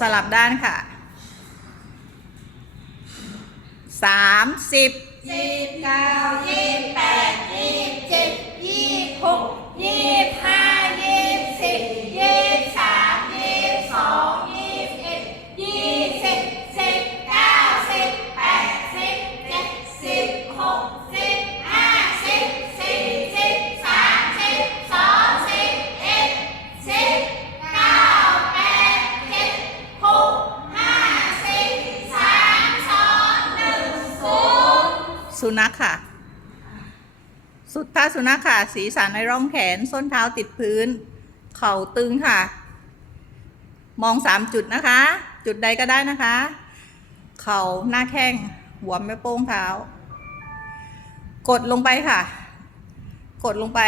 สลับด้านค่ะสามสิบสิบเก้า สุนัขค่ะ สุดท่าสุนัขค่ะ สีสันในร่องแขน ส้นเท้าติดพื้น เข่าตึงค่ะ มองสามจุดนะคะ จุดใดก็ได้นะคะ เข่าหน้าแข้ง หัวแม่โป้งเท้า กดลงไปค่ะ กดลงไป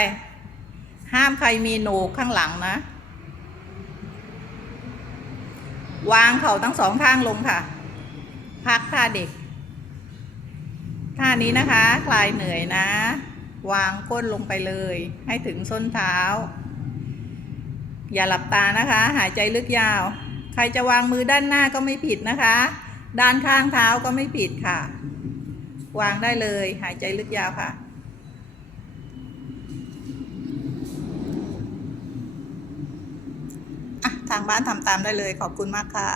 ห้ามใครมีโหนกข้างหลังนะ วางเข่าทั้งสองข้างลงค่ะ พักท่าเด็ก ท่านี้นะคะ คลายเหนื่อยนะ วางก้นลงไปเลย ให้ถึงส้นเท้า อย่าหลับตานะคะ หายใจลึกยาว ใครจะวางมือด้านหน้าก็ไม่ผิดนะคะ ด้านข้างเท้าก็ไม่ผิดค่ะ วางได้เลย หายใจลึกยาวค่ะอะทางบ้านทำตามได้เลยขอบคุณมากค่ะ